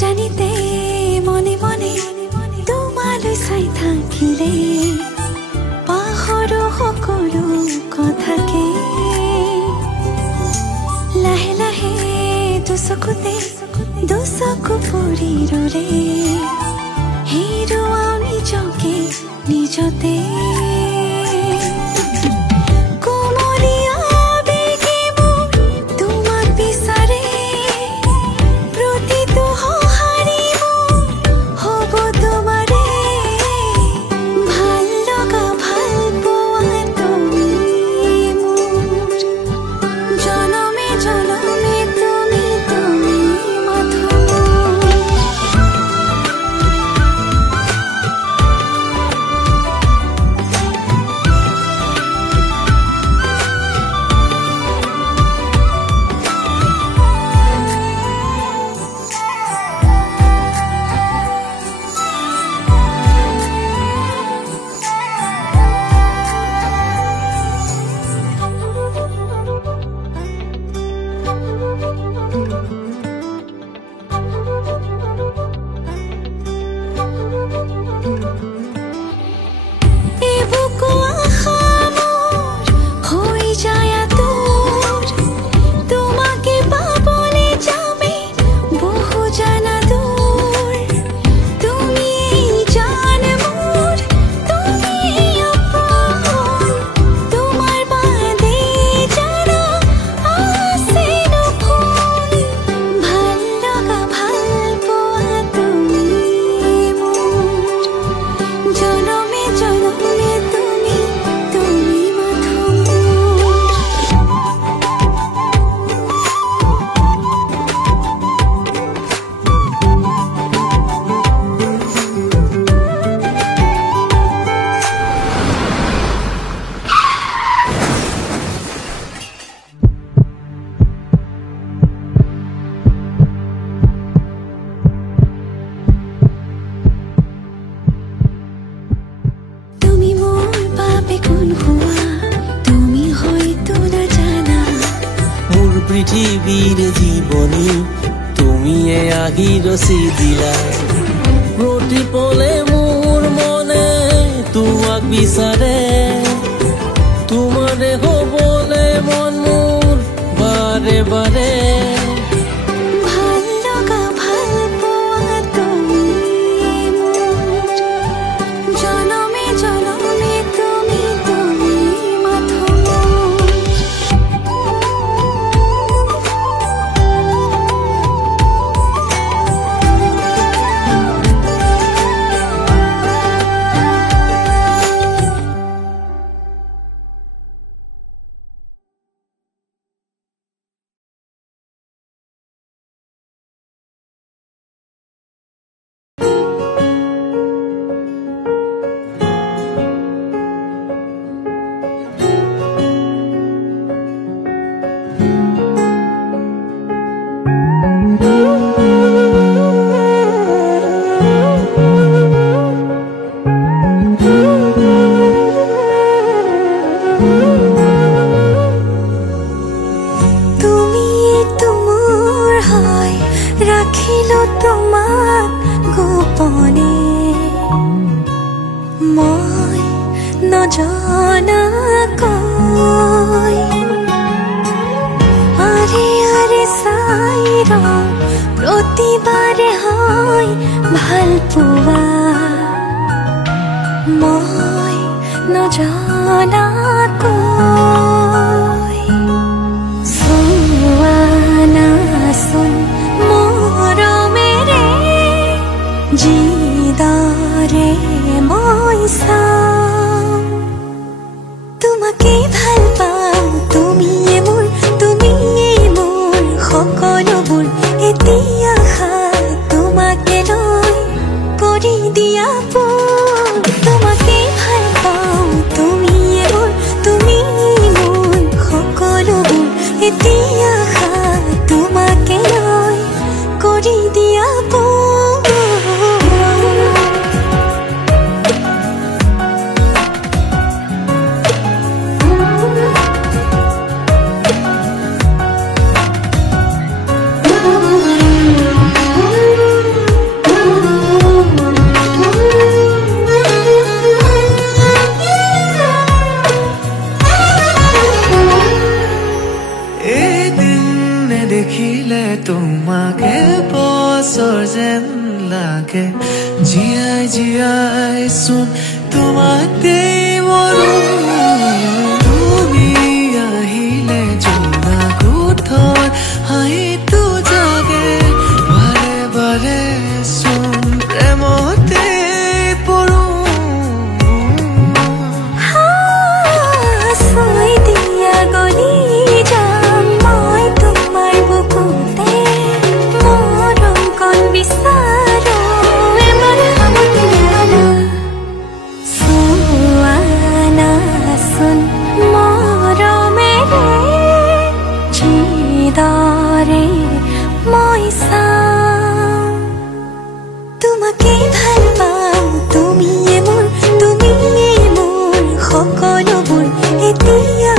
জানিতে মনে মনে তোমালৈ চাই থাকিলে পাহৰো সকলো কথাকে লাহে লাহে দুচকুতে দুচকু পৰি ৰলে হেৰুৱাও নিজকে নিজতে পৃথিবীৰ জীবনী তুমিয়ে আহি ৰচি দিলা প্ৰতি পলে মোৰ মনে তোমাক বিচাৰে তোমাৰে হ'বলে মন মোৰ বাৰে বাৰে প্ৰতিবাৰে হয় ভাল পোৱা মই নজনাকৈ চোৱা নাচোন মৰমেৰে যিদৰে মই চাওঁ তোমাকে ভাল পাওঁ তুমিয়ে মোৰ তুমিয়ে মোৰ সকলোবোৰ এতিয়া তোমাকে লৈ কৰি দিয়া পোন তোমাকে ভাল পাওঁ তুমিয়ে মোৰ সকলোবোৰ এতিয়া তোমাকে লৈ কৰি দিয়া দেখিলে তোমাকে বছৰ যেন লাগে জীয়াই জীয়াই চোন তোমাকে মৰো তুমি আহিলে জোনা কোঠৰ হাঁহিটো জাগে বাৰে বাৰে চোন প্ৰেমতে পৰো ছয় দিয়া গলি যাম মই তোমাৰ বুকুতে মৰম কণ বিচাৰো এবাৰ সামৰিয়ানা চোৱানাচোন মৰমেৰে যিদৰে মই চাওঁ তোমাকে ভাল পাওঁ তুমিয়ে মোৰ সকলোবোৰ এতিয়া